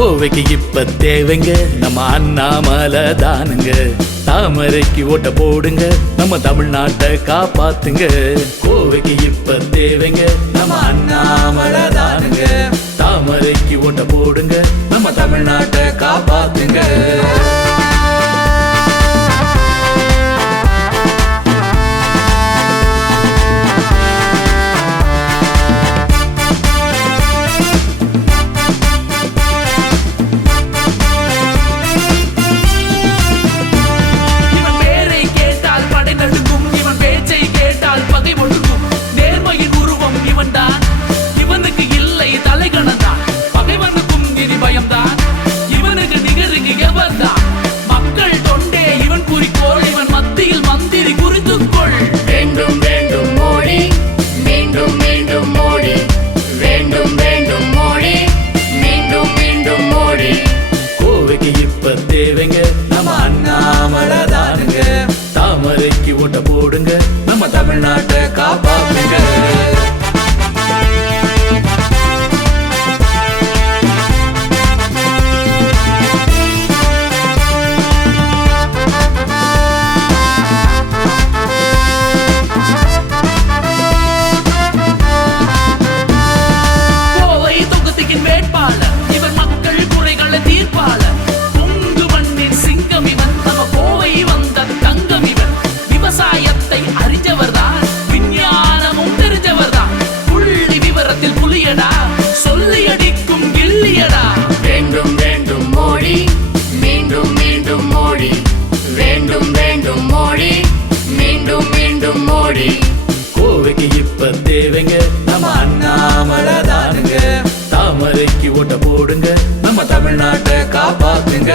கோவைக்கு இப்ப தேவைங்க நம்ம அண்ணாமலை தானுங்க. தாமரைக்கு ஓட்ட போடுங்க, நம்ம தமிழ்நாட்டை காப்பாத்துங்க. கோவைக்கு இப்ப தேவைங்க நம்ம அண்ணாமலை தானுங்க. தாமரைக்கு ஓட்ட போடுங்க, நம்ம தமிழ்நாட்டை காப்பாத்துங்க. தேவைங்க நம்ம அண்ணாமலை தானுங்க. தாமரைக்கு ஓட்ட போடுங்க, நம்ம தமிழ்நாட்டை காப்பாத்துங்க. கோவை தொகுதியின் வேட்பாளர் இவர், மக்கள் குறைகளை தீர்ப்பாளர். விவசாயத்தை அறிஞ்சவர்தான், விஞ்ஞானமும் தெரிஞ்சவர்தான். புள்ளி விவரத்தில் புலியடா, சொல்லி அடிக்கும் கில்லியடா. வேண்டும் வேண்டும் மோடி, மீண்டும் மீண்டும் மோடி. வேண்டும் வேண்டும் மோடி, மீண்டும் மீண்டும் மோடி. கோவைக்கு இப்ப தேவைங்க நம்ம அண்ணாமலை தானுங்க. தாமரைக்கு ஓட்ட போடுங்க, நம்ம தமிழ்நாட்டை காப்பாத்துங்க.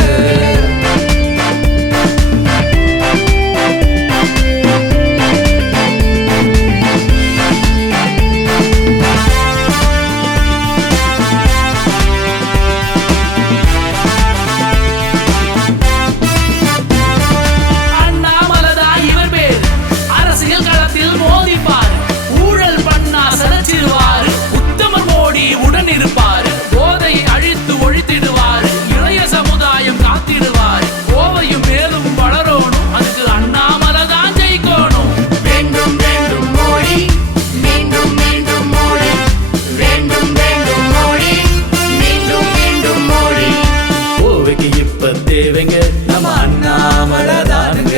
தேவைங்க நம்ம அண்ணாமலை தானுங்க.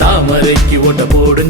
தாமரைக்கு ஓட்ட போடு,